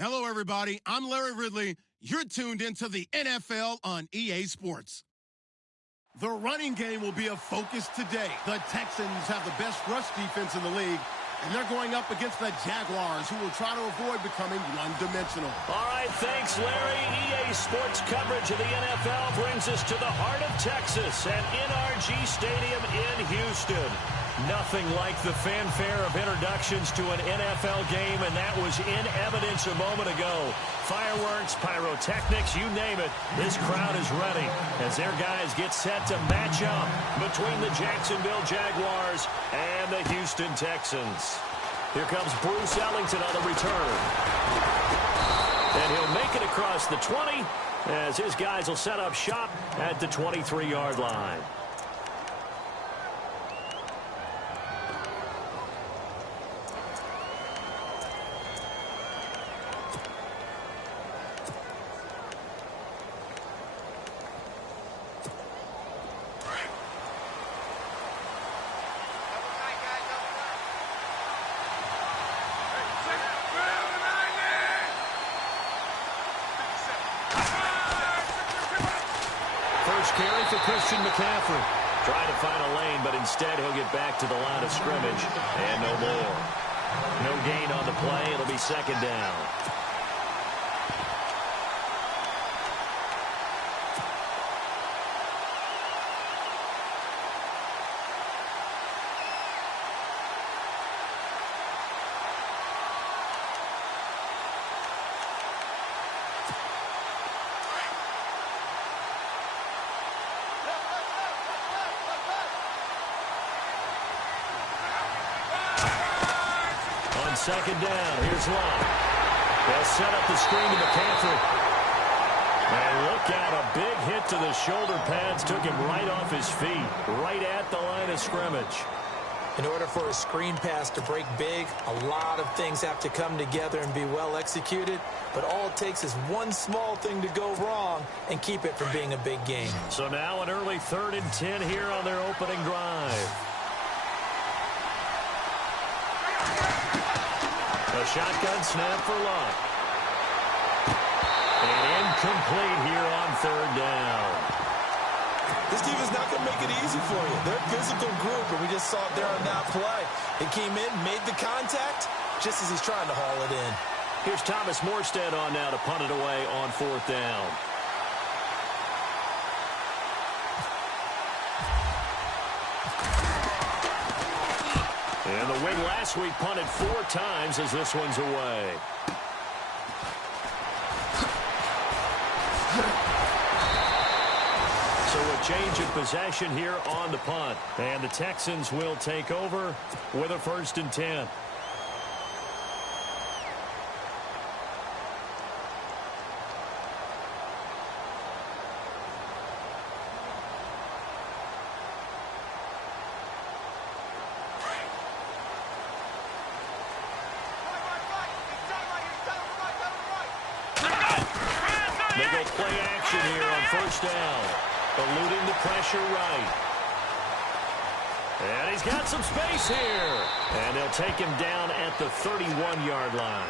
Hello, everybody. I'm Larry Ridley. You're tuned into the NFL on EA Sports. The running game will be a focus today. The Texans have the best rush defense in the league, and they're going up against the Jaguars, who will try to avoid becoming one-dimensional. All right, thanks, Larry. EA Sports coverage of the NFL brings us to the heart of Texas at NRG Stadium in Houston. Nothing like the fanfare of introductions to an NFL game, and that was in evidence a moment ago. Fireworks, pyrotechnics, you name it, this crowd is ready as their guys get set to match up between the Jacksonville Jaguars and the Houston Texans. Here comes Bruce Ellington on the return. And he'll make it across the 20 as his guys will set up shop at the 23-yard line. Carry for Christian McCaffrey. Trying to find a lane, but instead he'll get back to the line of scrimmage and no more. No gain on the play. It'll be second down. Second down. Here's Love. They'll set up the screen to McCaffrey. And look out, a big hit to the shoulder pads. Took him right off his feet, right at the line of scrimmage. In order for a screen pass to break big, a lot of things have to come together and be well executed. But all it takes is one small thing to go wrong and keep it from being a big game. So now an early 3rd and 10 here on their opening drive. A shotgun snap for Love. And incomplete here on 3rd down. This team is not going to make it easy for you. They're a physical group, and we just saw it there on that play. It came in, made the contact, just as he's trying to haul it in. Here's Thomas Morstead on now to punt it away on 4th down. And the win last week punted 4 times as this one's away. So a change of possession here on the punt. And the Texans will take over with a 1st and 10. Play action here on 1st down. Eluding the pressure right. And he's got some space here. And they'll take him down at the 31-yard line.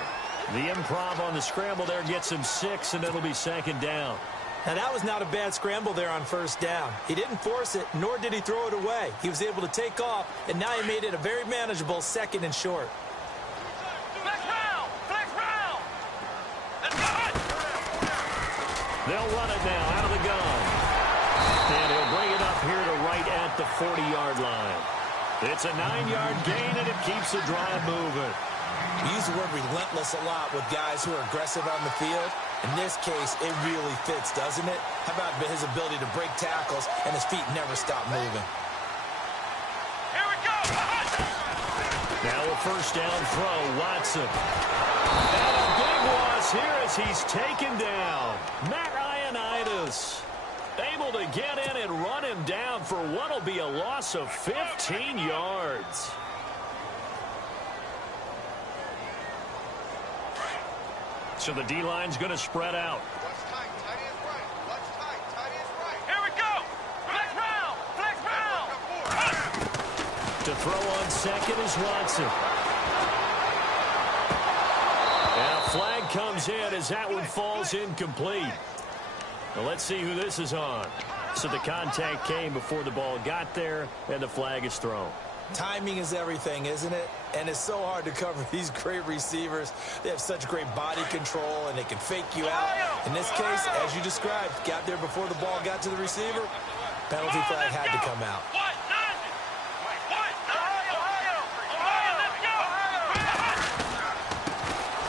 The improv on the scramble there gets him 6, and it'll be 2nd down. Now, that was not a bad scramble there on 1st down. He didn't force it, nor did he throw it away. He was able to take off, and now he made it a very manageable 2nd and short. They'll run it now out of the gun. And he'll bring it up here to right at the 40-yard line. It's a 9-yard gain, and it keeps the drive moving. We use the word relentless a lot with guys who are aggressive on the field. In this case, it really fits, doesn't it? How about his ability to break tackles and his feet never stop moving? Here we go! Now a 1st down throw, Watson. And a big loss here as he's taken down. Matt Ioannidis able to get in and run him down for what will be a loss of 15 yards. So the D-line's going to spread out. What's tight? Tight is right. What's tight? Tight is right. Here we go! Flex round! Flex round! To throw on 2nd is Watson. And a flag comes in as that one falls incomplete. Now let's see who this is on. So the contact came before the ball got there, and the flag is thrown. Timing is everything, isn't it? And it's so hard to cover these great receivers. They have such great body control, and they can fake you out. In this case, as you described, got there before the ball got to the receiver. Penalty flag had to come out.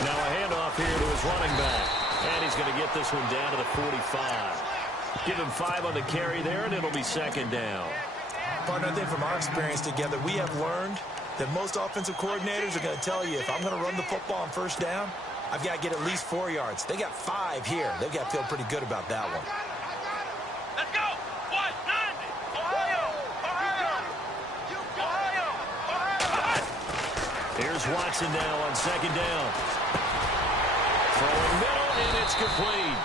Now a handoff here to his running back. And he's going to get this one down to the 45. Give him 5 on the carry there, and it'll be second down. Partner, I think from our experience together, we have learned that most offensive coordinators are going to tell you, if I'm going to run the football on first down, I've got to get at least 4 yards. They got 5 here. They've got to feel pretty good about that one. Let's go! 190! Ohio! Here's Watson now on second down. Throwing middle, and it's complete.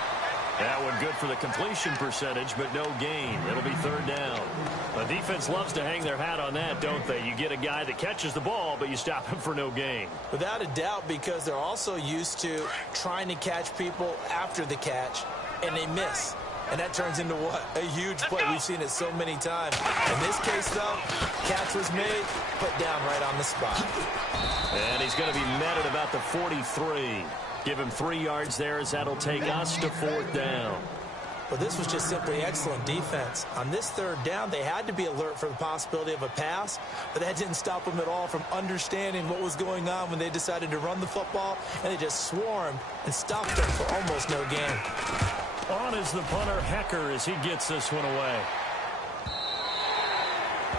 That one good for the completion percentage, but no gain. It'll be third down. The defense loves to hang their hat on that, don't they? You get a guy that catches the ball, but you stop him for no gain. Without a doubt, because they're also used to trying to catch people after the catch, and they miss. And that turns into what? A huge play. We've seen it so many times. In this case, though, catch was made, put down right on the spot. And he's going to be met at about the 43. Give him 3 yards there as that'll take us to fourth down. Well, this was just simply excellent defense. On this third down, they had to be alert for the possibility of a pass, but that didn't stop them at all from understanding what was going on when they decided to run the football, and they just swarmed and stopped them for almost no gain. On is the punter, Hecker, as he gets this one away.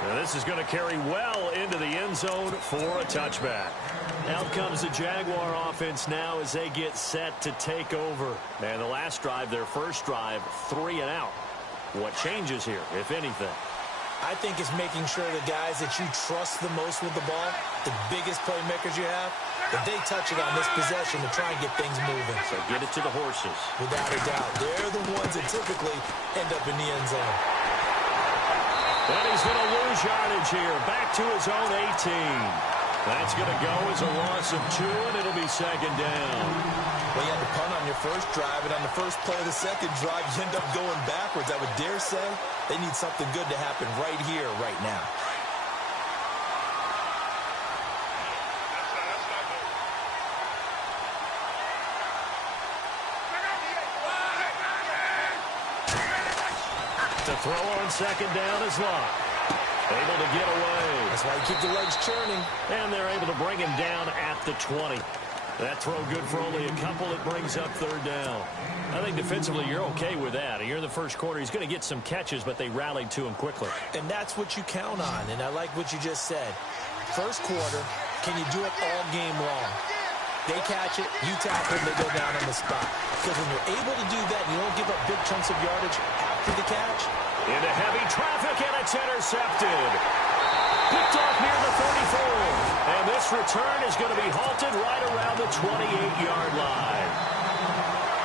Now this is going to carry well into the end zone for a touchback. Out comes the Jaguar offense now as they get set to take over. And the last drive, their first drive, 3 and out. What changes here, if anything? I think it's making sure the guys that you trust the most with the ball, the biggest playmakers you have, that they touch it on this possession to try and get things moving. So get it to the horses. Without a doubt. They're the ones that typically end up in the end zone. And he's going to lose yardage here. Back to his own 18. That's going to go as a loss of 2, and it'll be second down. Well, you had to punt on your first drive, and on the first play of the second drive, you end up going backwards. I would dare say they need something good to happen right here, right now. The throw on second down is locked. Able to get away. That's why you keep the legs churning. And they're able to bring him down at the 20. That throw good for only a couple. It brings up third down. I think defensively you're okay with that. You're in the first quarter. He's going to get some catches, but they rallied to him quickly. And that's what you count on, and I like what you just said. First quarter, can you do it all game long? They catch it, you tackle, and they go down on the spot. Because when you're able to do that, you don't give up big chunks of yardage after the catch. Into heavy traffic, and it's intercepted. Picked off near the 34. And this return is going to be halted right around the 28-yard line.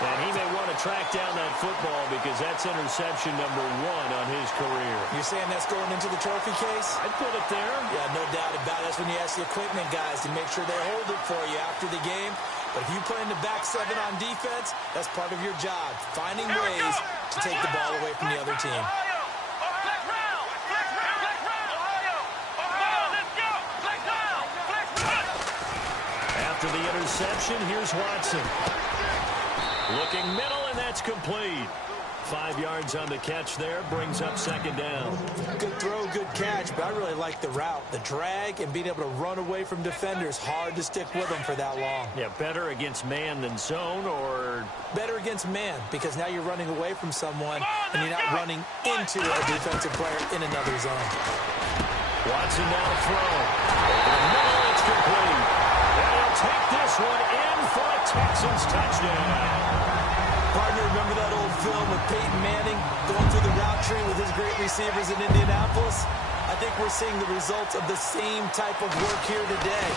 And he may want to track down that football because that's interception number 1 on his career. You're saying that's going into the trophy case? I'd put it there. Yeah, no doubt about it. That's when you ask the equipment guys to make sure they hold it for you after the game. But if you play in the back 7 on defense, that's part of your job, finding ways to take the ball away from the other team. After the interception, here's Watson. Looking middle, and that's complete. 5 yards on the catch there, brings up second down. Good throw, good catch, but I really like the route. The drag and being able to run away from defenders. Hard to stick with them for that long. Yeah, better against man than zone, or? Better against man, because now you're running away from someone, and you're not running into a defensive player in another zone. Watson now to throw. Over the middle, it's complete. And he'll take this one in for a Texans touchdown. Partner, remember that old film with Peyton Manning going through the route tree with his great receivers in Indianapolis? I think we're seeing the results of the same type of work here today.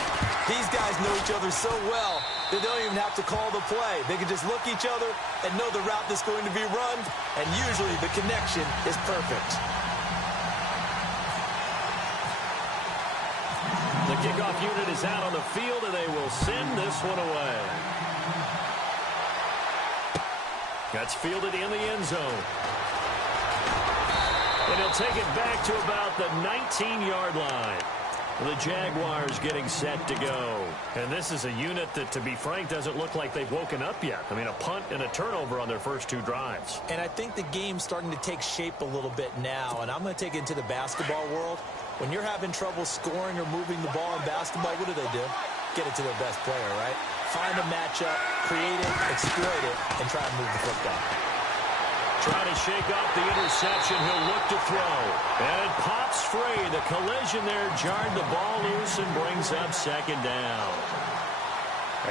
These guys know each other so well that they don't even have to call the play. They can just look each other and know the route that's going to be run, and usually the connection is perfect. The kickoff unit is out on the field, and they will send this one away. That's fielded in the end zone. And he'll take it back to about the 19-yard line. The Jaguars getting set to go. And this is a unit that, to be frank, doesn't look like they've woken up yet. I mean, a punt and a turnover on their first 2 drives. And I think the game's starting to take shape a little bit now. And I'm going to take it into the basketball world. When you're having trouble scoring or moving the ball in basketball, what do? Get it to their best player, right? Find a matchup, create it, exploit it, and try and move the football. Trying to shake off the interception. He'll look to throw. And it pops free. The collision there jarred the ball loose and brings up second down.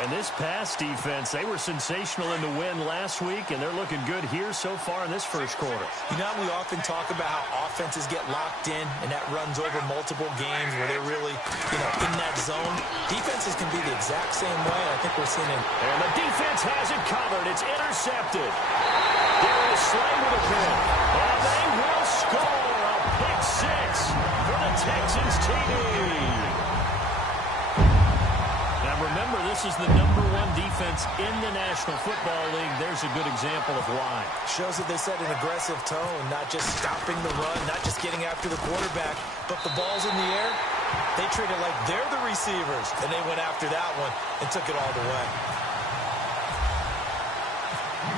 And this pass defense, they were sensational in the win last week, and they're looking good here so far in this first quarter. You know, we often talk about how offenses get locked in, and that runs over multiple games where they're really, in that zone. Defenses can be the exact same way. I think we're seeing it. And the defense has it covered. It's intercepted. Darius Slay with a pick. And they will score a pick 6 for the Texans TD. Now remember, this is the #1 defense in the National Football League. There's a good example of why. Shows that they set an aggressive tone, not just stopping the run, not just getting after the quarterback, but the ball's in the air. They treat it like they're the receivers, and they went after that one and took it all the way.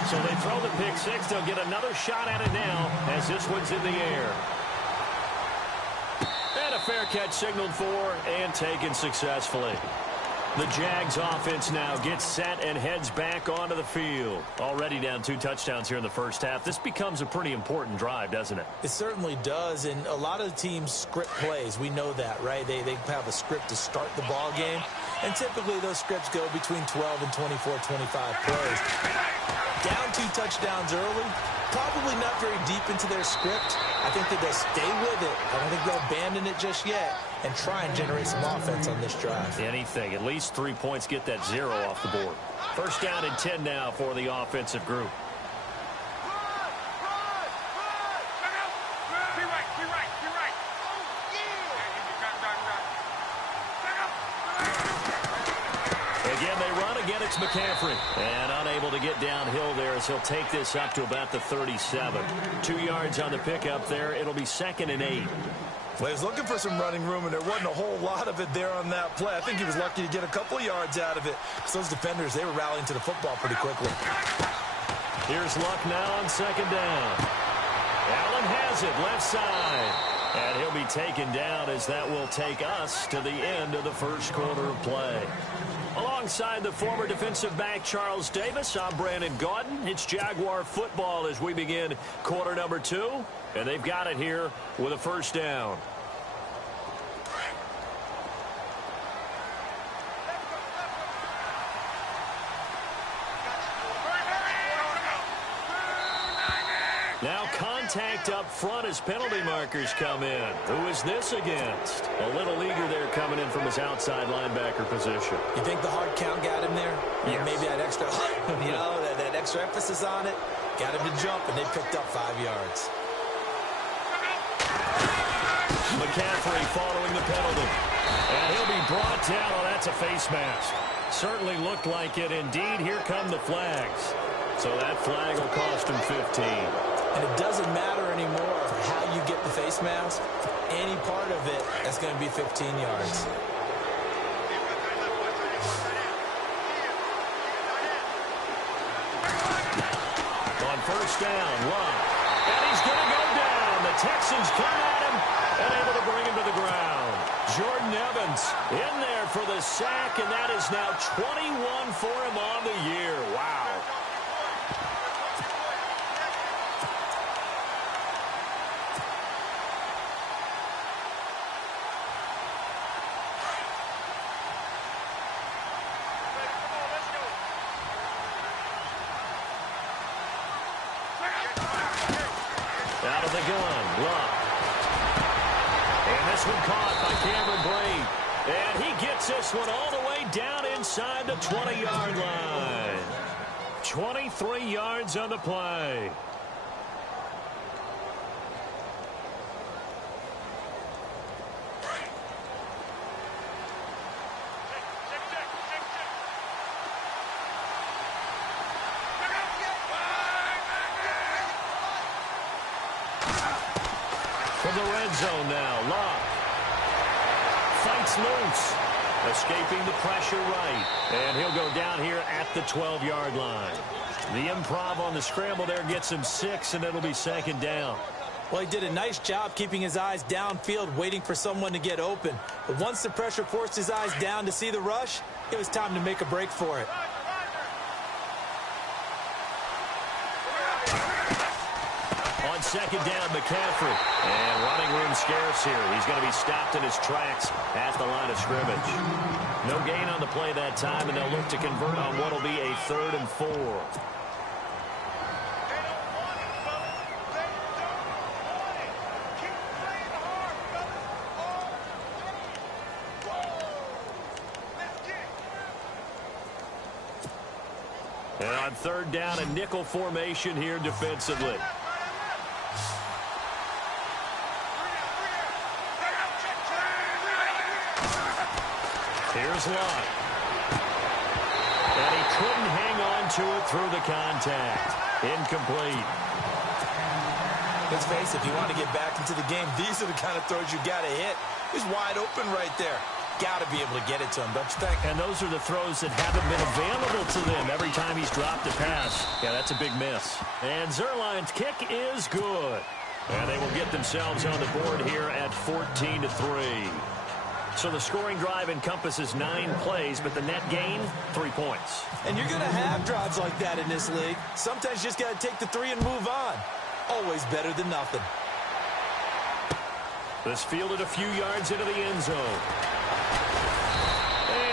So they throw the pick 6. They'll get another shot at it now as this one's in the air. And a fair catch signaled for and taken successfully. The Jags offense now gets set and heads back onto the field. Already down 2 touchdowns here in the first half. This becomes a pretty important drive, doesn't it? It certainly does, and a lot of the teams script plays. We know that, right? They have a script to start the ball game, and typically those scripts go between 12 and 24, 25 plays. Down 2 touchdowns early, probably not very deep into their script. I think that they'll stay with it. I don't think they'll abandon it just yet and try and generate some offense on this drive. Anything. At least 3 points, get that 0 off the board. First down and 10 now for the offensive group. Again, they run. Again, it's McCaffrey. And unable to get downhill there as he'll take this up to about the 37. 2 yards on the pickup there. It'll be 2nd and 8. Well, he was looking for some running room, and there wasn't a whole lot of it there on that play. I think he was lucky to get a couple yards out of it. So those defenders, they were rallying to the football pretty quickly. Here's Luck now on 2nd down. Allen has it, left side. And he'll be taken down as that will take us to the end of the first quarter of play. Alongside the former defensive back Charles Davis, I'm Brandon Gaudin. It's Jaguar football as we begin quarter number 2. And they've got it here with a first down. Now contact up front as penalty markers come in. Who is this against? A little eager there coming in from his outside linebacker position. You think the hard count got him there? Yes. Maybe that extra, that extra emphasis on it got him to jump, and they picked up 5 yards. McCaffrey following the penalty. And he'll be brought down. Oh, that's a face mask. Certainly looked like it. Indeed, here come the flags. So that flag will cost him 15. And it doesn't matter anymore how you get the face mask. Any part of it, that's going to be 15 yards. On first down, Luck. And he's going to go down. The Texans come at him and able to bring him to the ground. Jordan Evans in there for the sack, and that is now 21 for him on the year. Wow. Out of the gun, Luck. And this one caught by Cameron Brate. And he gets this one all the way down inside the 20-yard line. 23 yards on the play. From the red zone now, Locke fights loose, escaping the pressure right. And he'll go down here at the 12-yard line. The improv on the scramble there gets him 6, and it'll be second down. Well, he did a nice job keeping his eyes downfield, waiting for someone to get open. But once the pressure forced his eyes down to see the rush, it was time to make a break for it. On second down, McCaffrey. And running room scarce here. He's going to be stopped in his tracks at the line of scrimmage. No gain on the play that time, and they'll look to convert on what will be a 3rd and 4. And on 3rd down, a nickel formation here defensively. Here's Locke. And he couldn't hang on to it through the contact. Incomplete. Let's face it, if you want to get back into the game, these are the kind of throws you got to hit. He's wide open right there. Got to be able to get it to him, don't you think? And those are the throws that haven't been available to them every time he's dropped a pass. Yeah, that's a big miss. And Zuerlein's kick is good. And they will get themselves on the board here at 14-3. So the scoring drive encompasses 9 plays, but the net gain, 3 points. And you're going to have drives like that in this league. Sometimes you just got to take the 3 and move on. Always better than nothing. This fielded a few yards into the end zone.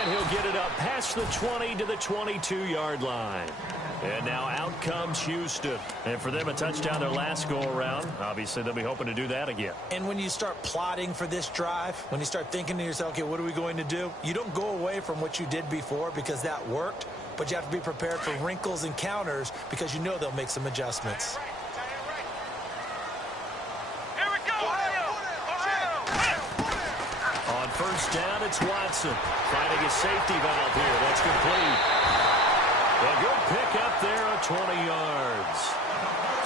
And he'll get it up past the 20 to the 22-yard line. And now out comes Houston. And for them, a touchdown their last go-around. Obviously, they'll be hoping to do that again. And when you start plotting for this drive, when you start thinking to yourself, okay, what are we going to do? You don't go away from what you did before because that worked, but you have to be prepared for wrinkles and counters because you know they'll make some adjustments. On 1st down, it's Watson. Finding a safety valve here. That's complete. A good pickup there of 20 yards.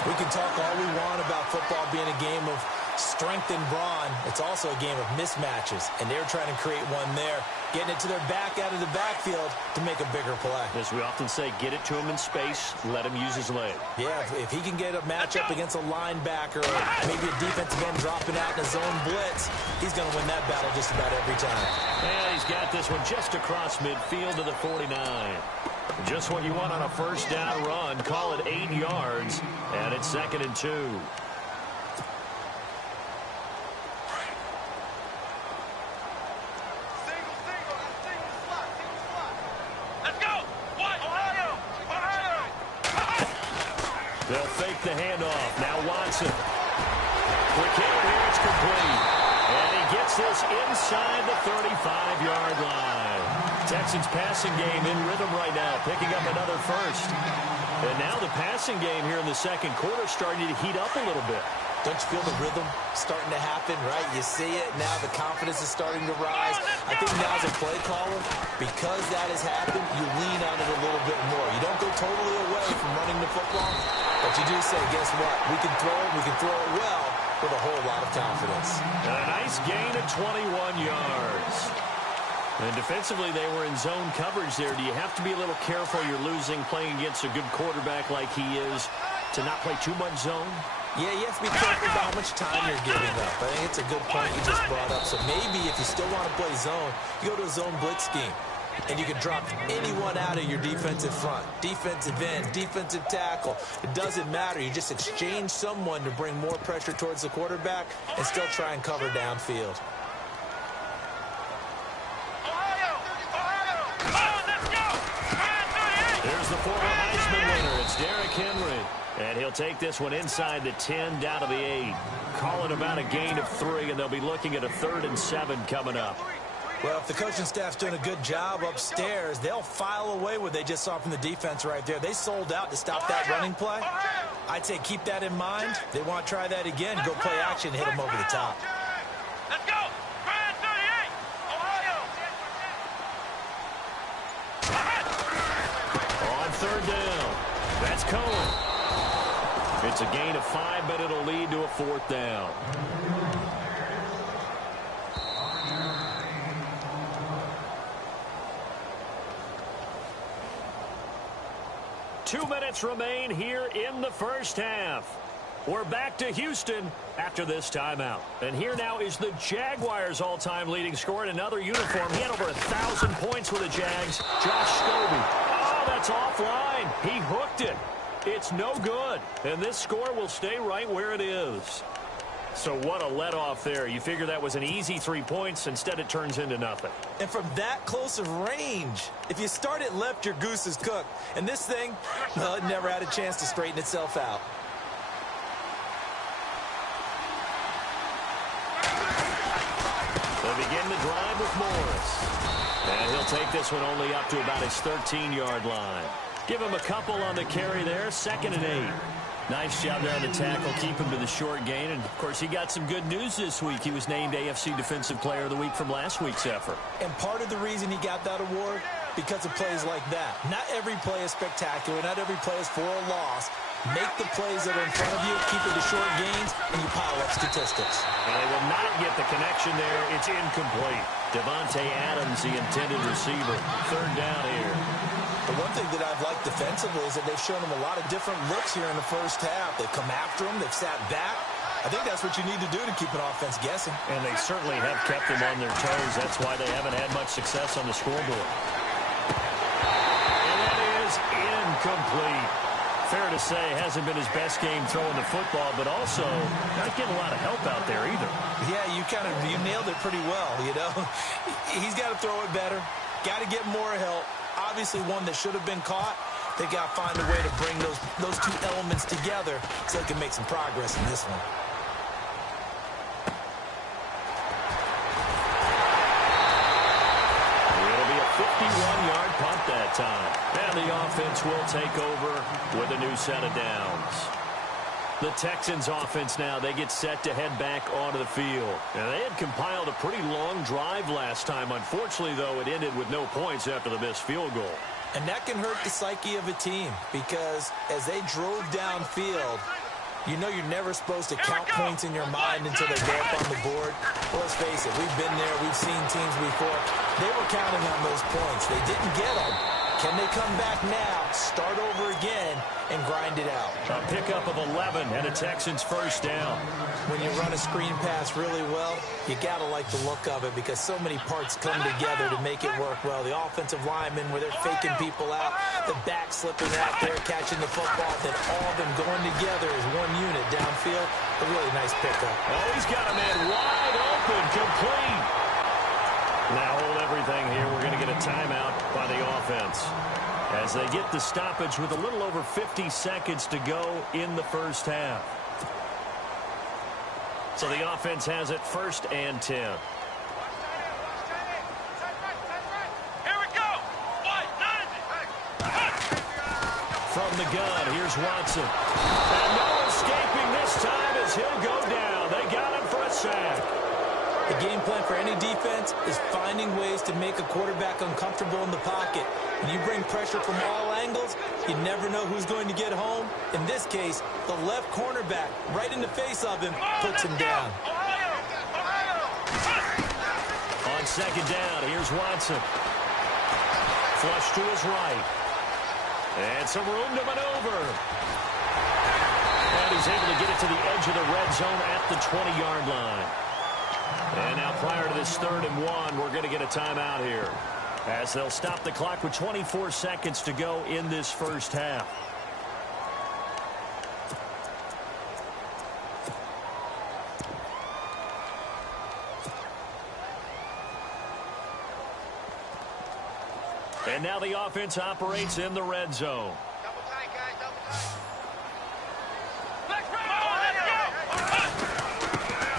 We can talk all we want about football being a game of strength and brawn. It's also a game of mismatches, and they're trying to create one there, getting it to their back out of the backfield to make a bigger play. As we often say, get it to him in space, let him use his leg. Yeah, if he can get a matchup against a linebacker or maybe a defensive end dropping out in a zone blitz, he's going to win that battle just about every time. And he's got this one just across midfield to the 49. Just what you want on a 1st down run. Call it 8 yards, and it's 2nd and 2. They'll fake the handoff. Now Watson. Quick hit here. It's complete. And he gets this inside the 35-yard line. Texans passing game in rhythm right now, picking up another first. And now the passing game here in the second quarter starting to heat up a little bit. Don't you feel the rhythm starting to happen, right? You see it. Now the confidence is starting to rise. I think now as a play caller, because that has happened, you lean on it a little bit more. You don't go totally away from running the football, but you do say, guess what? We can throw it. We can throw it well with a whole lot of confidence. And a nice gain of 21 yards. And defensively, they were in zone coverage there. Do you have to be a little careful? You're losing playing against a good quarterback like he is to not play too much zone? Yeah, you have to be careful about how much time you're giving up. I think it's a good point you just brought up. So maybe if you still want to play zone, you go to a zone blitz scheme. And you can drop anyone out of your defensive front. Defensive end, defensive tackle. It doesn't matter. You just exchange someone to bring more pressure towards the quarterback and still try and cover downfield. There's the former Heisman winner. It's Derrick Henry. And he'll take this one inside the 10 down to the 8. Call it about a gain of 3, and they'll be looking at a 3rd and 7 coming up. Well, if the coaching staff's doing a good job upstairs, they'll file away what they just saw from the defense right there. They sold out to stop that running play. I'd say keep that in mind. They want to try that again, go play action, hit them over the top. Let's go! Brand 38! Ohio! On 3rd down, that's Cohen. It's a gain of 5, but it'll lead to a 4th down. 2 minutes remain here in the first half. We're back to Houston after this timeout. And here now is the Jaguars' all-time leading scorer in another uniform. He had over 1,000 points with the Jags. Josh Scobie. Oh, that's offline. He hooked it. It's no good. And this score will stay right where it is. So what a let-off there. You figure that was an easy 3 points. Instead, it turns into nothing. And from that close of range, if you start it left, your goose is cooked. And this thing, well, it never had a chance to straighten itself out. They begin the drive with Morris. And he'll take this one only up to about his 13-yard line. Give him a couple on the carry there, 2nd and 8. Nice job there on the tackle, keep him to the short gain. And, of course, he got some good news this week. He was named AFC Defensive Player of the Week from last week's effort. And part of the reason he got that award, because of plays like that. Not every play is spectacular. Not every play is for a loss. Make the plays that are in front of you, keep it to short gains, and you pile up statistics. And they will not get the connection there. It's incomplete. Devontae Adams, the intended receiver. 3rd down here. The one thing that I've liked defensively is that they've shown him a lot of different looks here in the first half. They've come after him. They've sat back. I think that's what you need to do to keep an offense guessing. And they certainly have kept them on their toes. That's why they haven't had much success on the scoreboard. And that is incomplete. Fair to say, hasn't been his best game throwing the football, but also not getting a lot of help out there either. Yeah, you nailed it pretty well, you know. He's got to throw it better. Got to get more help. Obviously one that should have been caught. They got to find a way to bring those two elements together so they can make some progress in this one. It'll be a 51-yard punt that time. And the offense will take over with a new set of downs. The Texans offense now, they get set to head back onto the field. And they had compiled a pretty long drive last time. Unfortunately, though, it ended with no points after the missed field goal. And that can hurt the psyche of a team because as they drove downfield, you know you're never supposed to count points in your mind until they go up on the board. Well, let's face it, we've been there, we've seen teams before. They were counting on those points. They didn't get them. Can they come back now, start over again, and grind it out? A pickup of 11 and a Texans first down. When you run a screen pass really well, you got to like the look of it because so many parts come together to make it work well. The offensive linemen, where they're faking people out, the back slipping out there, catching the football, then all of them going together as one unit downfield. A really nice pickup. Oh, he's got a man wide open, complete. Now hold everything here. We're going to get a timeout by the offense as they get the stoppage with a little over 50 seconds to go in the first half. So the offense has it 1st and 10. Here we go. From the gun, here's Watson. And no escaping this time as he'll go down. They got him for a sack. The game plan for any defense is finding ways to make a quarterback uncomfortable in the pocket. When you bring pressure from all angles, you never know who's going to get home. In this case, the left cornerback, right in the face of him, puts him down. On 2nd down, here's Watson. Flush to his right. And some room to maneuver. And he's able to get it to the edge of the red zone at the 20-yard line. And now prior to this 3rd and 1, we're going to get a timeout here as they'll stop the clock with 24 seconds to go in this first half. And now the offense operates in the red zone. Double tight, guys, double tight.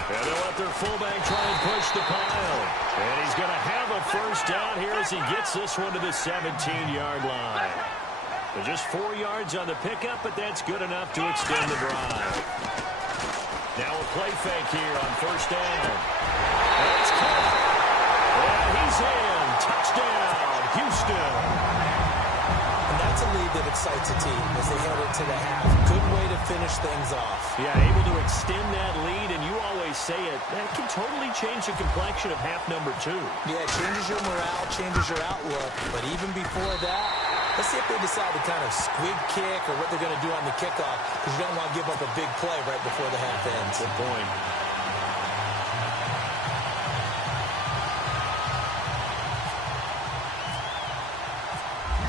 And they'll let their fullback try and push the pile. And he's going to have a first down here as he gets this one to the 17-yard line. So just 4 yards on the pickup, but that's good enough to extend the drive. Now a play fake here on 1st down. And it's caught. And he's in. Touchdown, Houston. And that's a lead that excites a team as they head into the half. Good way to finish things off. Yeah, able to extend that lead, and you always say it, that can totally change the complexion of half number 2. Yeah, it changes your morale, changes your outlook. But even before that, Let's see if they decide to kind of squib kick or what they're going to do on the kickoff, because you don't want to give up a big play right before the half ends. Good point.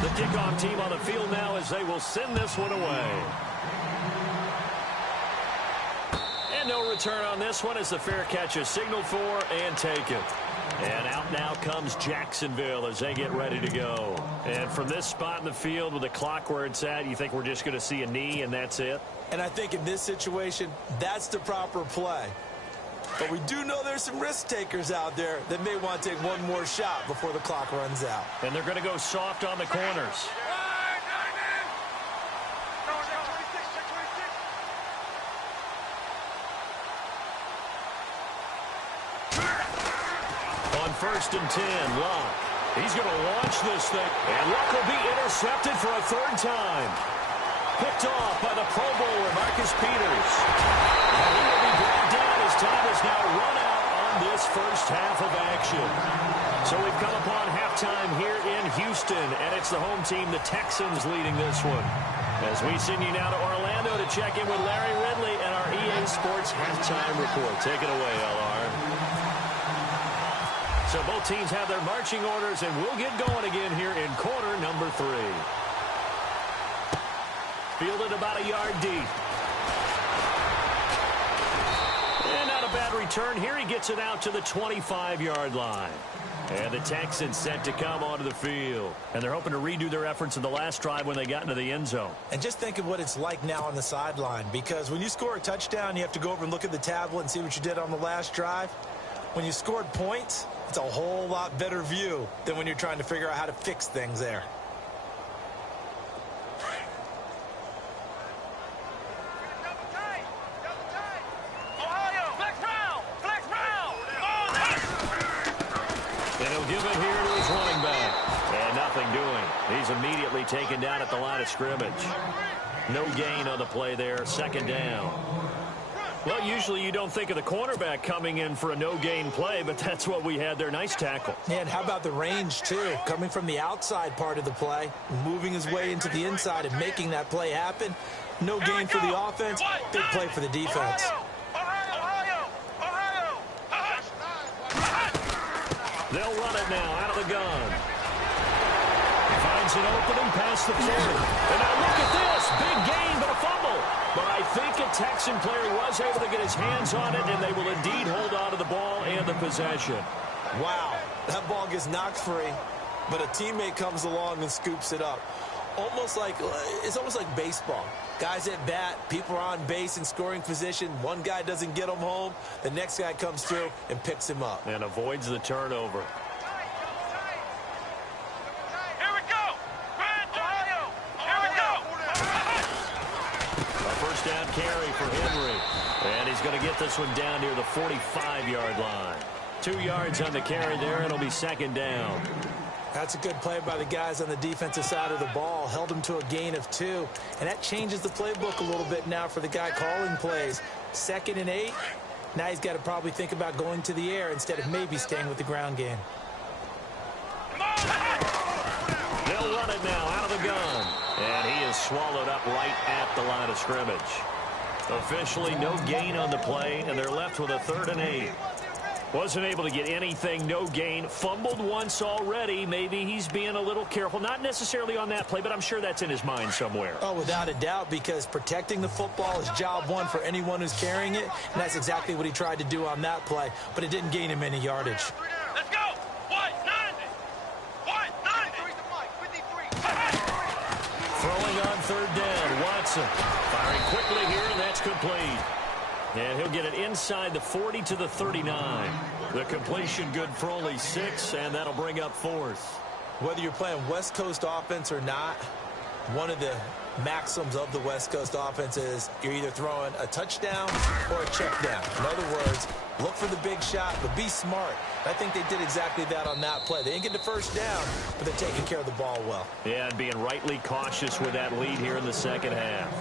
The kickoff team on the field now as they will send this one away. And no return on this one as the fair catch is signaled for and taken. And out now comes Jacksonville as they get ready to go. And from this spot in the field with the clock where it's at, you think we're just going to see a knee and that's it? And I think in this situation, that's the proper play. But we do know there's some risk takers out there that may want to take one more shot before the clock runs out. And they're going to go soft on the corners. On 1st and 10, Luck. He's going to launch this thing. And Luck will be intercepted for a 3rd time. Picked off by the Pro Bowler, Marcus Peters. And he will be brought down as time has now run out on this first half of action. So we've come upon halftime here in Houston, and it's the home team, the Texans, leading this one. As we send you now to Orlando to check in with Larry Ridley and our EA Sports halftime report. Take it away, LR. So both teams have their marching orders, and we'll get going again here in quarter number 3. Fielded about a yard deep. And not a bad return here. He gets it out to the 25-yard line. And the Texans set to come onto the field. And they're hoping to redo their efforts in the last drive when they got into the end zone. And just think of what it's like now on the sideline, because when you score a touchdown, you have to go over and look at the tablet and see what you did on the last drive. When you scored points, it's a whole lot better view than when you're trying to figure out how to fix things there. He's immediately taken down at the line of scrimmage. No gain on the play there. 2nd down. Well, usually you don't think of the cornerback coming in for a no-gain play, but that's what we had there. Nice tackle. And how about the range, too? Coming from the outside part of the play, moving his way into the inside and making that play happen. No gain for the offense, big play for the defense. They'll run it now out of the gun. Finds an opening past the 40. And now look at this. Big gain, but a fumble. But I think a Texan player was able to get his hands on it, and they will indeed hold on to the ball and the possession. Wow, that ball gets knocked free, but a teammate comes along and scoops it up. It's almost like baseball. Guys at bat, people are on base in scoring position. One guy doesn't get him home. The next guy comes through and picks him up. And avoids the turnover. Down carry for Henry. And he's going to get this one down near the 45-yard line. 2 yards on the carry there. It'll be 2nd down. That's a good play by the guys on the defensive side of the ball. Held him to a gain of 2. And that changes the playbook a little bit now for the guy calling plays. 2nd and 8. Now he's got to probably think about going to the air instead of maybe staying with the ground game. They'll run it now out of the gun. And he is swallowed up right at the line of scrimmage. Officially no gain on the play, and they're left with a 3rd and 8. Wasn't able to get anything, no gain. Fumbled once already. Maybe he's being a little careful. Not necessarily on that play, but I'm sure that's in his mind somewhere. Oh, without a doubt, because protecting the football is job one for anyone who's carrying it, and that's exactly what he tried to do on that play, but it didn't gain him any yardage. Let's go! 190! 190! Throwing on 3rd down, Watson. Firing quickly here, and that's complete. And he'll get it inside the 40 to the 39. The completion good for only 6, and that'll bring up 4th. Whether you're playing West Coast offense or not, one of the maxims of the West Coast offense is you're either throwing a touchdown or a check down. In other words, look for the big shot, but be smart. I think they did exactly that on that play. They didn't get the 1st down, but they're taking care of the ball well. Yeah, and being rightly cautious with that lead here in the 2nd half.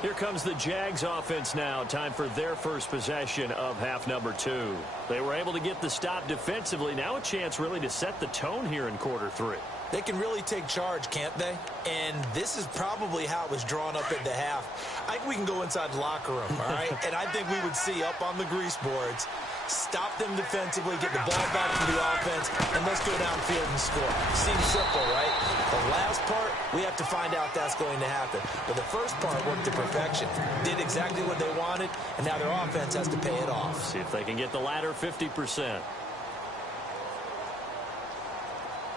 Here comes the Jags offense now. Time for their first possession of half number 2. They were able to get the stop defensively. Now a chance really to set the tone here in quarter 3. They can really take charge, can't they? And this is probably how it was drawn up at the half. I think we can go inside the locker room, all right? And I think we would see up on the grease boards, stop them defensively, get the ball back to the offense, and let's go downfield and score. Seems simple, right? The last part, we have to find out that's going to happen. But the first part worked to perfection. Did exactly what they wanted, and now their offense has to pay it off. See if they can get the latter 50%.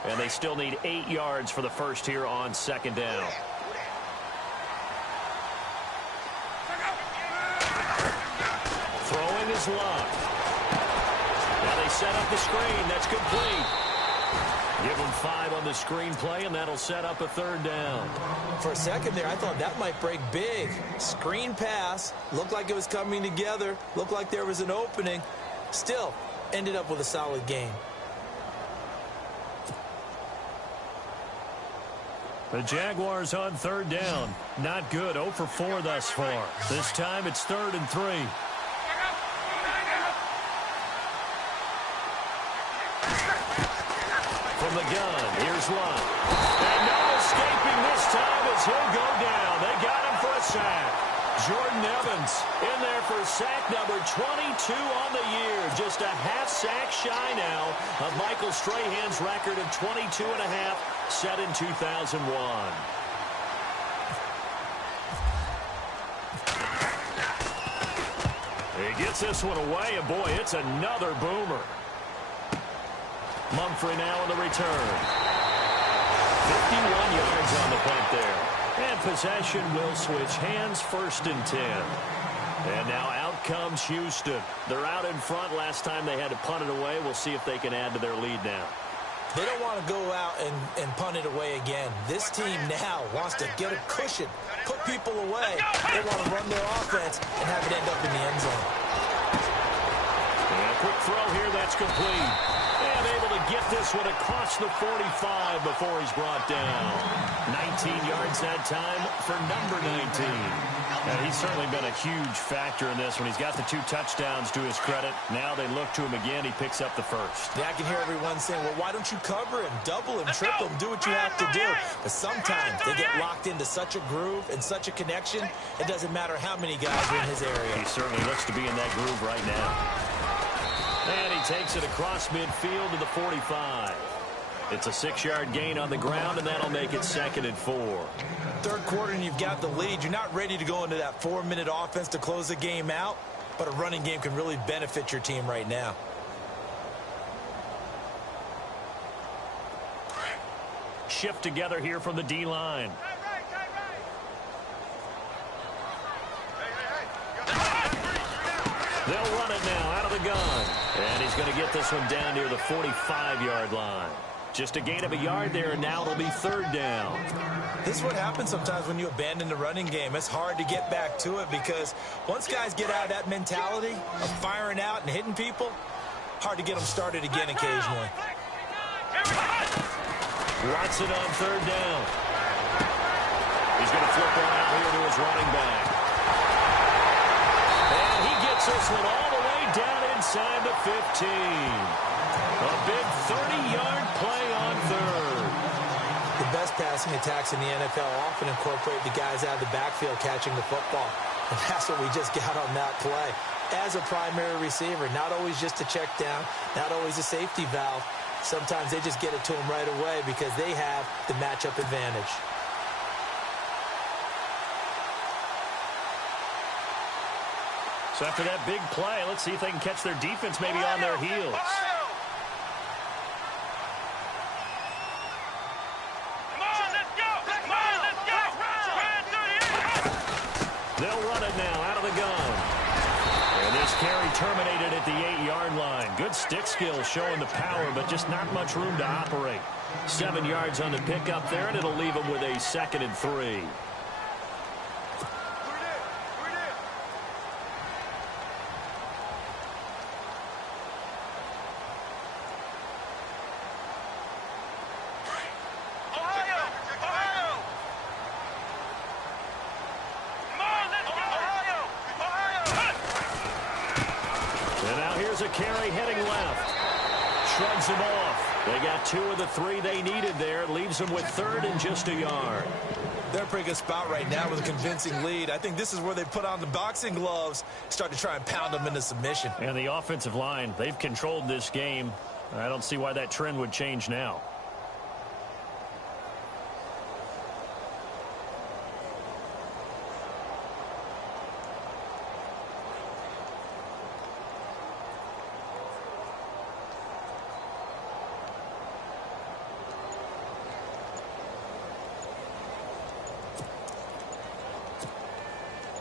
And they still need 8 yards for the first here on second down. Throwing is Love. Now they set up the screen. That's complete. Give them 5 on the screen play, and that'll set up a third down. For a second there, I thought that might break big. Screen pass. Looked like it was coming together. Looked like there was an opening. Still, ended up with a solid game. The Jaguars on third down. Not good. 0 for 4 thus far. This time it's 3rd and 3. From the gun, here's Love. And no escaping this time as he'll go down. They got him for a sack. Jordan Evans in there for sack number 22 on the year. Just a half sack shy now of Michael Strahan's record of 22.5 set in 2001. He gets this one away, and boy, it's another boomer. Mumphrey now in the return. 51 yards on the punt there. And possession will switch hands, 1st and 10. And now out comes Houston. They're out in front. Last time they had to punt it away. We'll see if they can add to their lead now. They don't want to go out and punt it away again. This team now wants to get a cushion, put people away. They want to run their offense and have it end up in the end zone. And a quick throw here, that's complete. And able to get this one across the 45 before he's brought down. 19 yards that time for number 19. And he's certainly been a huge factor in this when he's got the 2 touchdowns to his credit. Now they look to him again. He picks up the first. Yeah, I can hear everyone saying, well, why don't you cover him, double him, triple him, do what you have to do. But sometimes they get locked into such a groove and such a connection, it doesn't matter how many guys are in his area. He certainly looks to be in that groove right now. And he takes it across midfield to the 45. It's a 6-yard gain on the ground, and that'll make it 2nd and 4. Third quarter, and you've got the lead. You're not ready to go into that 4-minute offense to close the game out, but a running game can really benefit your team right now. Shift together here from the D-line. They'll run it now out of the gun. And he's going to get this one down near the 45-yard line. Just a gain of a yard there, and now it'll be 3rd down. This is what happens sometimes when you abandon the running game. It's hard to get back to it because once guys get out of that mentality of firing out and hitting people, hard to get them started again occasionally. Watson on 3rd down. He's going to flip one out here to his running back. And he gets this one all the way down inside the 15. A big 30-yard play on 3rd. The best passing attacks in the NFL often incorporate the guys out of the backfield catching the football. And that's what we just got on that play. As a primary receiver, not always just a check down, not always a safety valve. Sometimes they just get it to them right away because they have the matchup advantage. So after that big play, let's see if they can catch their defense maybe on their heels. They'll run it now out of the gun. And this carry terminated at the 8-yard line. Good stick skills showing the power, but just not much room to operate. 7 yards on the pickup there, and it'll leave them with a 2nd and 3. A carry heading left. shrugs him off. They got 2 of the 3 they needed there. Leaves them with 3rd and just a yard. They're in a pretty good spot right now with a convincing lead. I think this is where they put on the boxing gloves, start to try and pound them into submission. And the offensive line, they've controlled this game. I don't see why that trend would change now.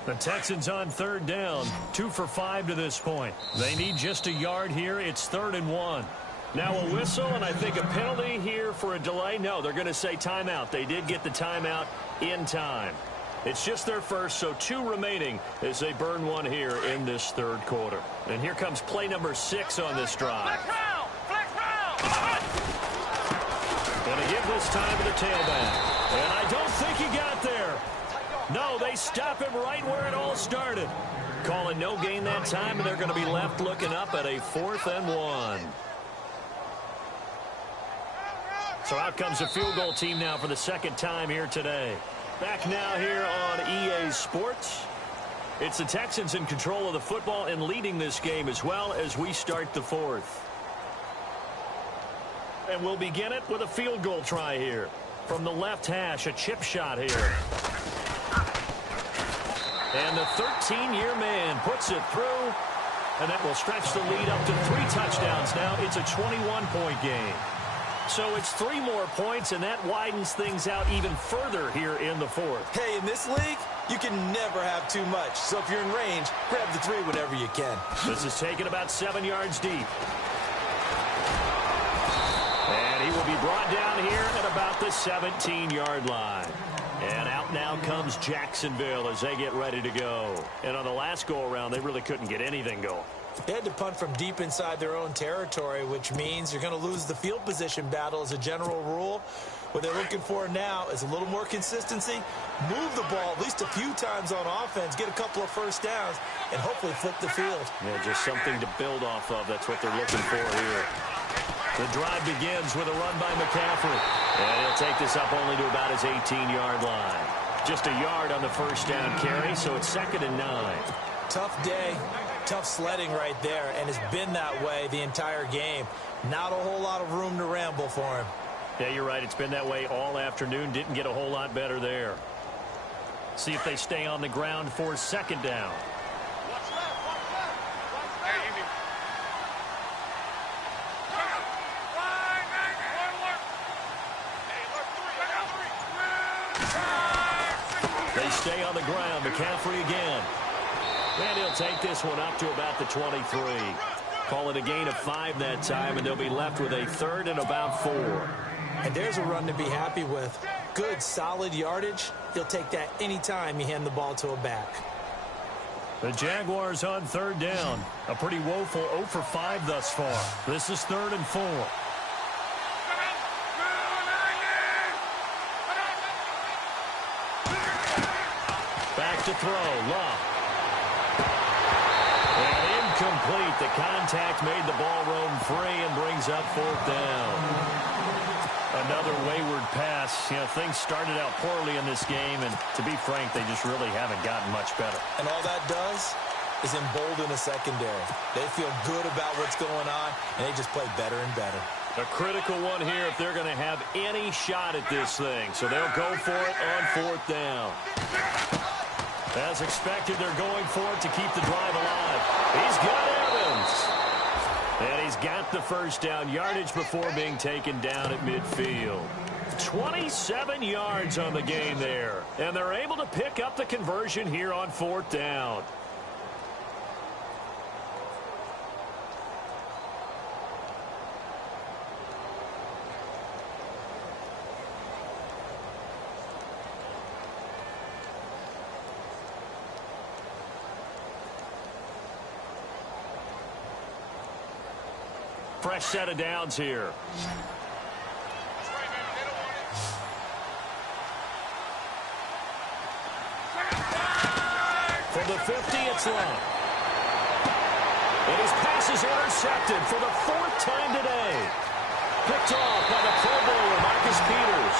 The Texans on 3rd down, 2 for 5 to this point. They need just a yard here. It's 3rd and 1. Now a whistle, and I think a penalty here for a delay. No, they're going to say timeout. They did get the timeout in time. It's just their first, so 2 remaining as they burn 1 here in this 3rd quarter. And here comes play number 6 on this drive. Flex round! Going to give this time to the tailback. And I don't think he got there. No, they stop him right where it all started. Calling no gain that time, and they're going to be left looking up at a 4th and 1. So out comes the field goal team now for the 2nd time here today. Back now here on EA Sports. It's the Texans in control of the football and leading this game as well as we start the 4th. And we'll begin it with a field goal try here. From the left hash, a chip shot here. And the 13-year man puts it through, and that will stretch the lead up to 3 touchdowns now. It's a 21-point game. So it's 3 more points, and that widens things out even further here in the 4th. Hey, in this league, you can never have too much. So if you're in range, grab the 3 whenever you can. This is taken about 7 yards deep. And he will be brought down here at about the 17-yard line. And out now comes Jacksonville as they get ready to go. And on the last go-around, they really couldn't get anything going. They had to punt from deep inside their own territory, which means you're going to lose the field position battle as a general rule. What they're looking for now is a little more consistency, move the ball at least a few times on offense, get a couple of first downs, and hopefully flip the field. Yeah, just something to build off of. That's what they're looking for here. The drive begins with a run by McCaffrey. And he'll take this up only to about his 18-yard line. Just a yard on the first down carry, so it's 2nd and 9. Tough day, tough sledding right there, and it's been that way the entire game. Not a whole lot of room to ramble for him. Yeah, you're right. It's been that way all afternoon. Didn't get a whole lot better there. See if they stay on the ground for 2nd down. They stay on the ground. McCaffrey again. And he'll take this one up to about the 23. Call it a gain of 5 that time, and they'll be left with a 3rd and about 4. And there's a run to be happy with. Good, solid yardage. He'll take that anytime you hand the ball to a back. The Jaguars on 3rd down. A pretty woeful 0 for 5 thus far. This is 3rd and 4. Back to throw. Love. And incomplete. The contact made the ball roam free and brings up 4th down. Another wayward pass. You know, things started out poorly in this game, and to be frank, they just really haven't gotten much better. And all that does is embolden a secondary. They feel good about what's going on, and they just play better and better. A critical one here if they're going to have any shot at this thing. So they'll go for it on 4th down. As expected, they're going for it to keep the drive alive. He's got Evans. And he's got the first down yardage before being taken down at midfield. 27 yards on the game there. And they're able to pick up the conversion here on 4th down. Fresh set of downs here. From the 50, it's long. And he's passing is intercepted for the 4th time today. Picked off by the Pro Bowler, Marcus Peters.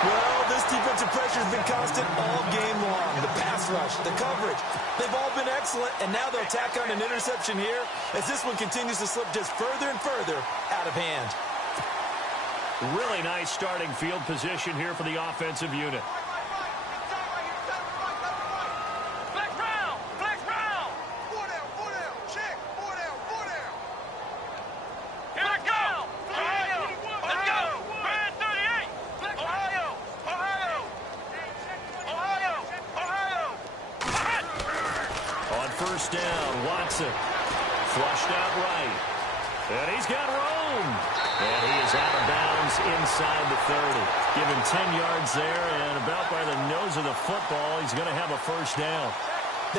Well, this defensive pressure has been constant all game long. The pass rush, the coverage, they've all been excellent, and now they'll tack on an interception here as this one continues to slip just further and further out of hand. Really nice starting field position here for the offensive unit. First down, Watson. Flushed out right. And he's got room. And he is out of bounds inside the 30. Give him 10 yards there, and about by the nose of the football, he's going to have a first down.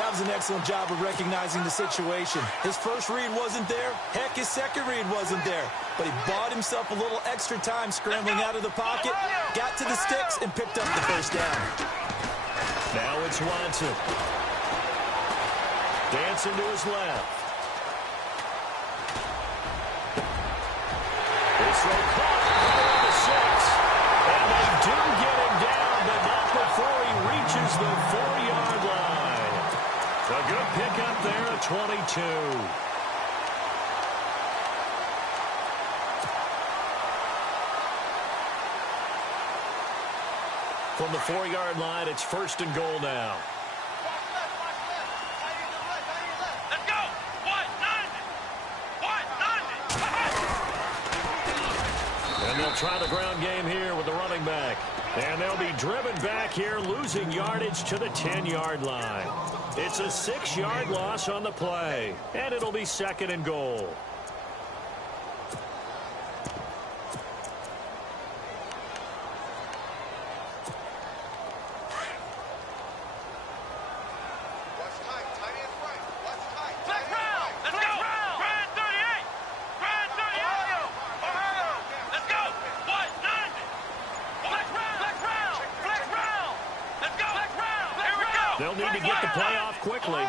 That was an excellent job of recognizing the situation. His first read wasn't there. Heck, his second read wasn't there. But he bought himself a little extra time scrambling out of the pocket, got to the sticks, and picked up the first down. Now it's Watson. Dancing to his left. This throw caught on the 6. And they do get him down, but not before he reaches the 4-yard line. A good pickup there at 22. From the 4-yard line, it's 1st and goal now. And they'll try the ground game here with the running back. And they'll be driven back here, losing yardage to the 10-yard line. It's a 6-yard loss on the play. And it'll be 2nd and goal. They'll need to get the play off quickly.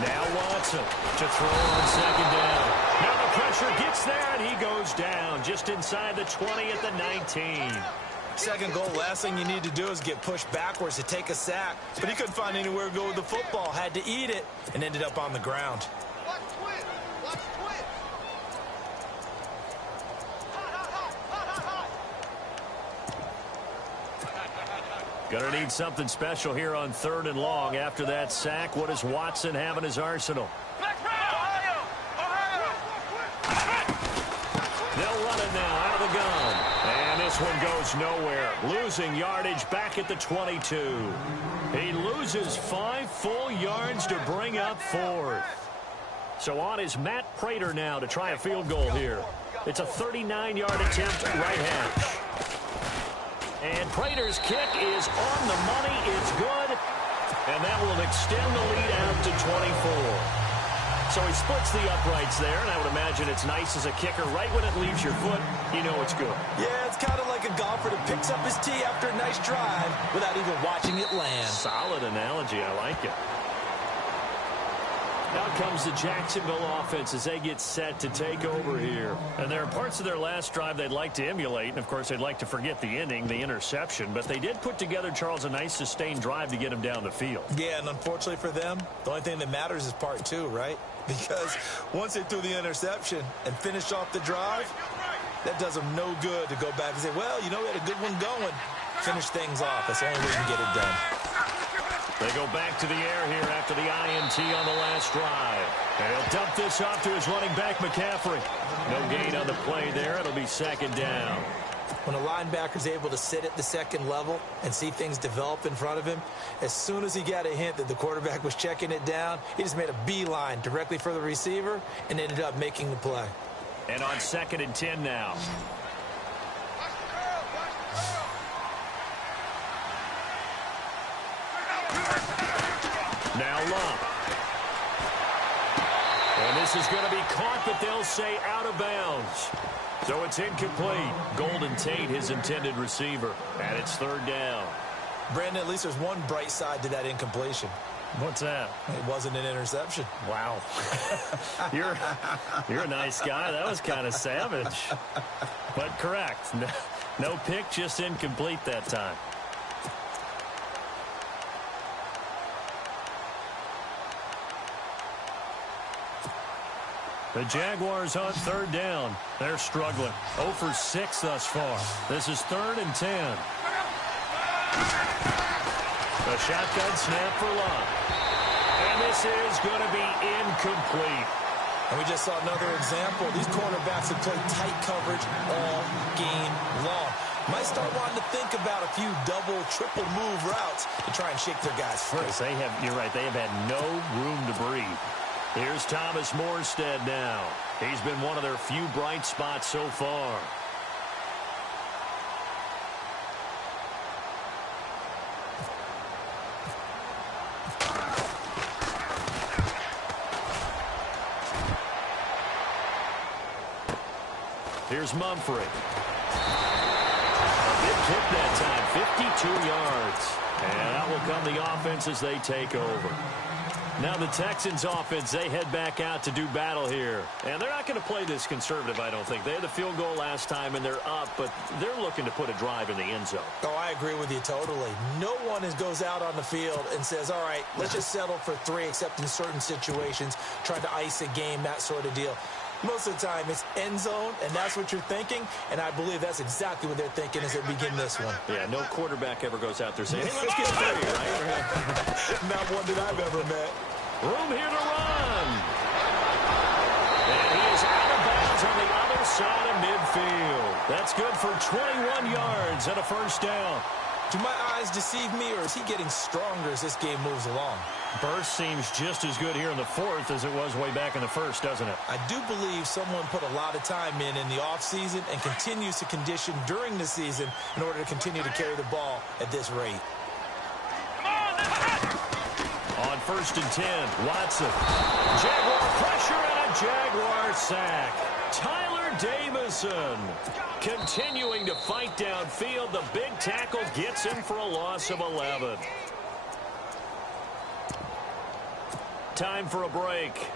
Now Watson to throw on 2nd down. Now the pressure gets there, and he goes down just inside the 20 at the 19. 2nd goal, last thing you need to do is get pushed backwards to take a sack. But he couldn't find anywhere to go with the football, had to eat it, and ended up on the ground. Gonna need something special here on 3rd and long. After that sack, what does Watson have in his arsenal? They'll run it now out of the gun. And this one goes nowhere. Losing yardage back at the 22. He loses 5 full yards to bring up 4th. So on is Matt Prater now to try a field goal here. It's a 39-yard attempt right hash. And Prater's kick is on the money. It's good. And that will extend the lead out to 24. So he splits the uprights there, and I would imagine it's nice as a kicker. Right when it leaves your foot, you know it's good. Yeah, it's kind of like a golfer that picks up his tee after a nice drive without even watching it land. Solid analogy. I like it. Now comes the Jacksonville offense as they get set to take over here. And there are parts of their last drive they'd like to emulate. And, of course, they'd like to forget the ending, the interception. But they did put together, Charles, a nice sustained drive to get them down the field. Yeah, and unfortunately for them, the only thing that matters is part 2, right? Because once they threw the interception and finished off the drive, that does them no good to go back and say, well, you know, we had a good one going. Finish things off. That's the only way you can get it done. They go back to the air here after the INT on the last drive. And he'll dump this off to his running back, McCaffrey. No gain on the play there. It'll be 2nd down. When a linebacker's able to sit at the 2nd level and see things develop in front of him, as soon as he got a hint that the quarterback was checking it down, he just made a beeline directly for the receiver and ended up making the play. And on 2nd and 10 now. Now Lump. And this is going to be caught, but they'll say out of bounds. So it's incomplete. Golden Tate, his intended receiver. And it's 3rd down. Brandon, at least there's one bright side to that incompletion. What's that? It wasn't an interception. Wow. You're a nice guy. That was kind of savage. But correct. No pick, just incomplete that time. The Jaguars on third down. They're struggling. 0 for 6 thus far. This is 3rd and 10. The shotgun snap for Love. And this is going to be incomplete. And we just saw another example. These cornerbacks have played tight coverage all game long. Might start wanting to think about a few double, triple move routes to try and shake their guys free. You're right. They have had no room to breathe. Here's Thomas Morstead now. He's been one of their few bright spots so far. Here's Mumphrey. Big kick that time, 52 yards. And out will come the offense as they take over. Now the Texans offense, they head back out to do battle here. And they're not going to play this conservative, I don't think. They had the field goal last time, and they're up, but they're looking to put a drive in the end zone. Oh, I agree with you totally. No one goes out on the field and says, all right, let's just settle for 3, except in certain situations, trying to ice a game, that sort of deal. Most of the time, it's end zone, and that's what you're thinking, and I believe that's exactly what they're thinking as they begin this one. Yeah, no quarterback ever goes out there saying, hey, let's get 3, right? Not one that I've ever met. Room here to run. And he is out of bounds on the other side of midfield. That's good for 21 yards and a first down. Do my eyes deceive me, or is he getting stronger as this game moves along? Burst seems just as good here in the 4th as it was way back in the 1st, doesn't it? I do believe someone put a lot of time in the offseason and continues to condition during the season in order to continue to carry the ball at this rate. On 1st and 10, Watson. Jaguar pressure and a Jaguar sack. Tyler Davison continuing to fight downfield. The big tackle gets him for a loss of 11. Time for a break.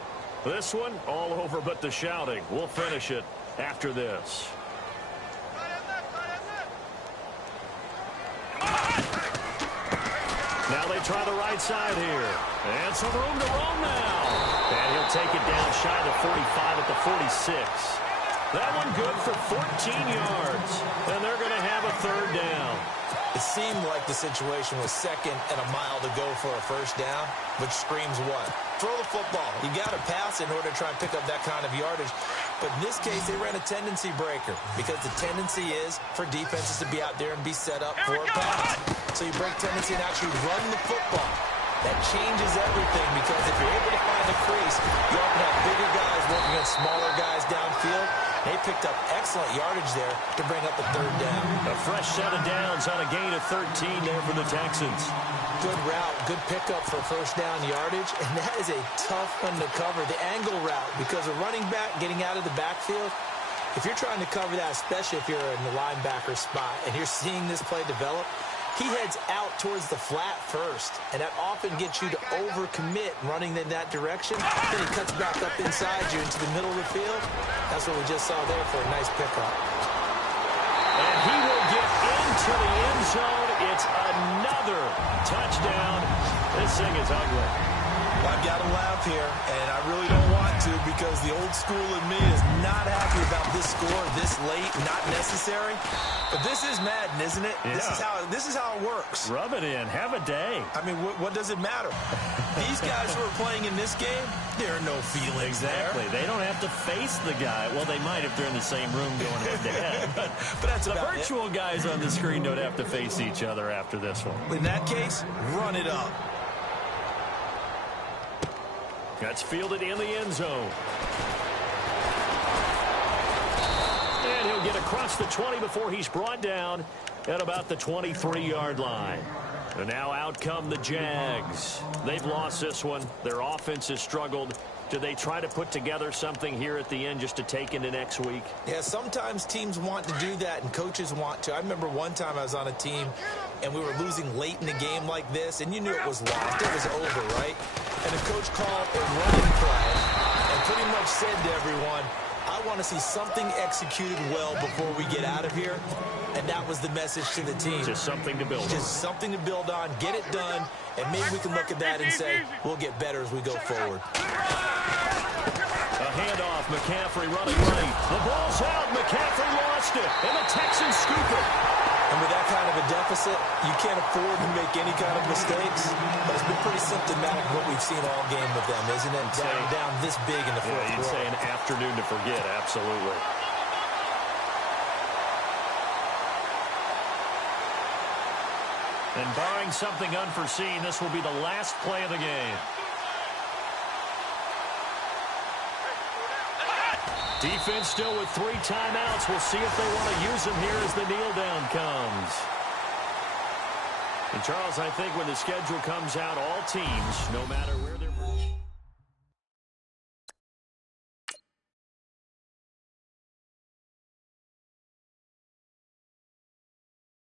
This one, all over but the shouting. We'll finish it after this. Now they try the right side here. And some room to roam now. And he'll take it down shy of the 45 at the 46. That one good for 14 yards. And they're going to have a 3rd down. It seemed like the situation was 2nd and a mile to go for a first down, which screams what? Throw the football. You got to pass in order to try and pick up that kind of yardage. But in this case, they ran a tendency breaker because the tendency is for defenses to be out there and be set up for a pass. So you break tendency and actually run the football. That changes everything because if you're able to find the crease, you often have bigger guys working against smaller guys downfield. They picked up excellent yardage there to bring up a 3rd down. A fresh set of downs on a gain of 13 there for the Texans. Good route, good pickup for first down yardage, and that is a tough one to cover, the angle route, because a running back getting out of the backfield, if you're trying to cover that, especially if you're in the linebacker spot and you're seeing this play develop, he heads out towards the flat first, and that often gets you to overcommit running in that direction. Then he cuts back up inside you into the middle of the field. That's what we just saw there for a nice pickup. And he will get into the end zone. It's another touchdown. This thing is ugly. I've got to laugh here, and I really don't want to because the old school in me is not happy about this score this late, not necessary. But this is Madden, isn't it? Yeah. This is how it works. Rub it in. Have a day. I mean, what does it matter? These guys who are playing in this game, there are no feelings Exactly. there. They don't have to face the guy. Well, they might if they're in the same room going head-to-head. But that's the about virtual guys on the screen don't have to face each other after this one. In that case, run it up. That's fielded in the end zone. And he'll get across the 20 before he's brought down at about the 23-yard line. And now out come the Jags. They've lost this one. Their offense has struggled. Do they try to put together something here at the end just to take into next week? Yeah, sometimes teams want to do that and coaches want to. I remember one time I was on a team and we were losing late in the game like this, and you knew it was lost. It was over, right? And the coach called a running play and pretty much said to everyone, I want to see something executed well before we get out of here. And that was the message to the team. Just something to build on. Just something to build on, get it done, and maybe we can look at that and say, we'll get better as we go forward. A handoff, McCaffrey running right. The ball's out, McCaffrey lost it, and the Texans scoop it. And with that kind of a deficit, you can't afford to make any kind of mistakes. But it's been pretty symptomatic of what we've seen all game with them, isn't it? Down this big in the fourth quarter. You'd say an afternoon to forget, absolutely. And barring something unforeseen, this will be the last play of the game. Defense still with 3 timeouts. We'll see if they want to use them here as the kneel down comes. And Charles, I think when the schedule comes out, all teams, no matter where they're